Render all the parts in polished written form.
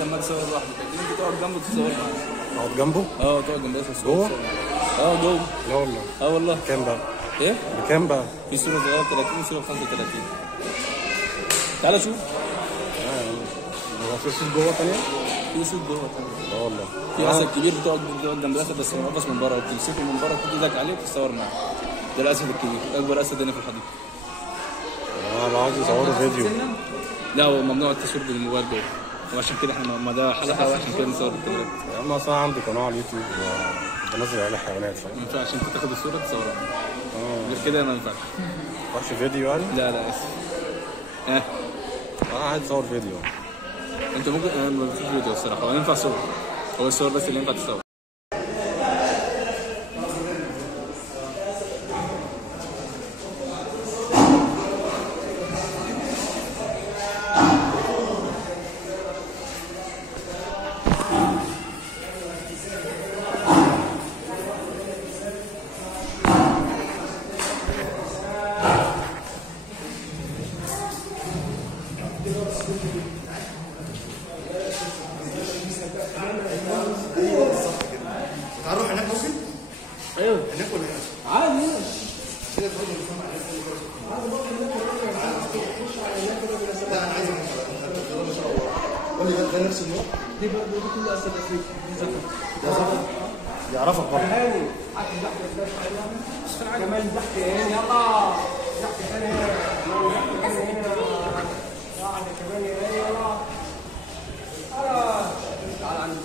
لما تصور لوحدك، لكن انت تقعد جنبه تصور معاه. اقعد جنبه؟ تقعد جنبه جوه؟ جوه. لا والله. والله. بكام بقى؟ ايه؟ بكام بقى؟ في صورة صغيرة 30 صورة 35. تعالى شوف. هو في صوت جوه تانية؟ في صوت جوه تانية. لا والله. في اسد كبير بتقعد جنب الاسد بس منقص من بره، وبتمسكه من بره تحط ايدك عليه وتتصور معاه. ده الاسد الكبير، اكبر اسد هنا في الحديقة. انا عايز اصوره فيديو. لا هو ممنوع التصوير بالموبايل جوه، وعشان كده احنا ما ده حلقة وعشان كده بنصور بالكاميرات. يا عم اصل انا عندي قناة على اليوتيوب بنزل عليها حيوانات، فاهم؟ ما ينفعش انت تاخد الصورة تصورها. غير كده ما ينفعش. ما تخش فيديو يعني؟ لا اسف. انا عايز اصور فيديو. انت ممكن ما فيش فيديو الصراحة، هو ينفع صور. هو الصور بس اللي ينفع تصور. هنروح هناك ممكن؟ ايوه هناك ولا هنا؟ عادي. لا انا عايز قول لي ده نفس النوع؟ دي كلها اسد افريقي. ده زفر يعرفك برضه. كمان تحت هنا يلا تحت هنا كمان يلا تعال عند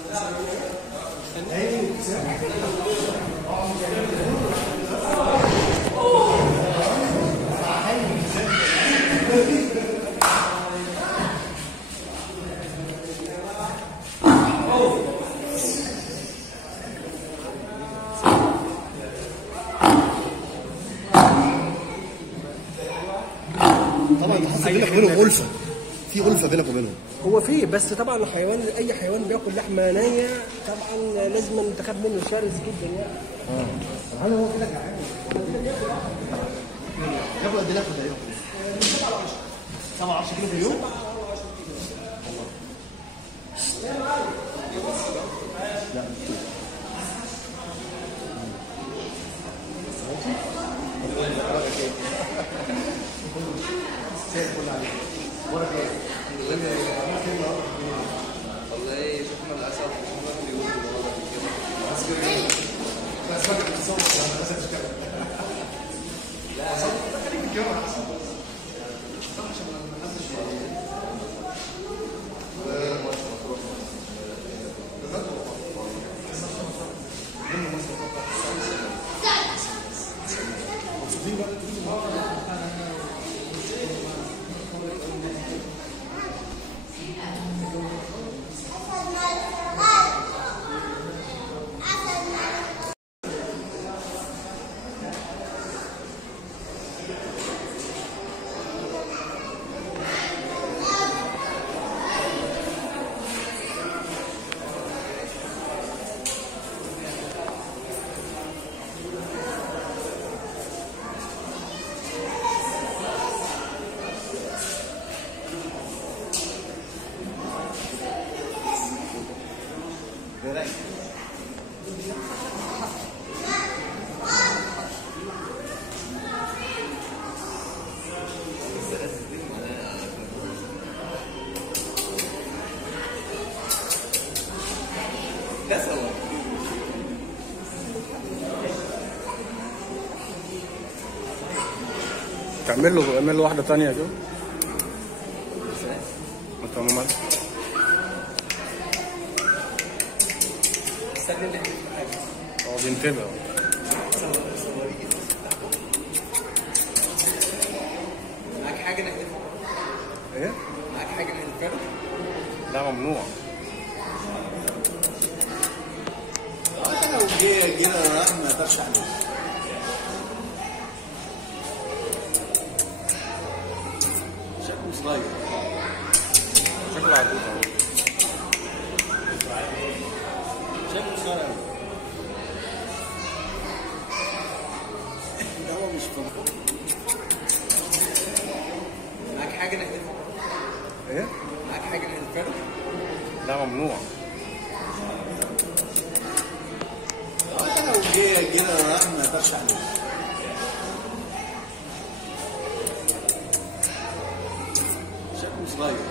طبعا انت حاسس بينك وبينهم ألفة، في ألفة بينك وبينهم. هو فيه، بس طبعا الحيوان اي حيوان بياكل لحمه نيه طبعا لازم تخاف منه، شرس جدا يعني. هل هو كده جعان؟ ياكل قد ايه لحمه تقريبا؟ 7-10 كيلو في اليوم؟ والله شفنا الاسد شفنا الطيور اعمل له واحدة تانية كده. انت ممل. هو بينتبه. معاك حاجه نحذفها؟ ايه؟ معاك حاجه نحذفها؟ لا ممنوع. لو جينا ما اقدرش عليه. شكله صغير. شكله عجوز. شكله صغير قوي. ده هو مش فاهم. معاك حاجه نحذفها؟ ايه؟ معاك حاجه نحذفها؟ لا ممنوع. لو جينا راح ما يقدرش عليه. شكله صغير.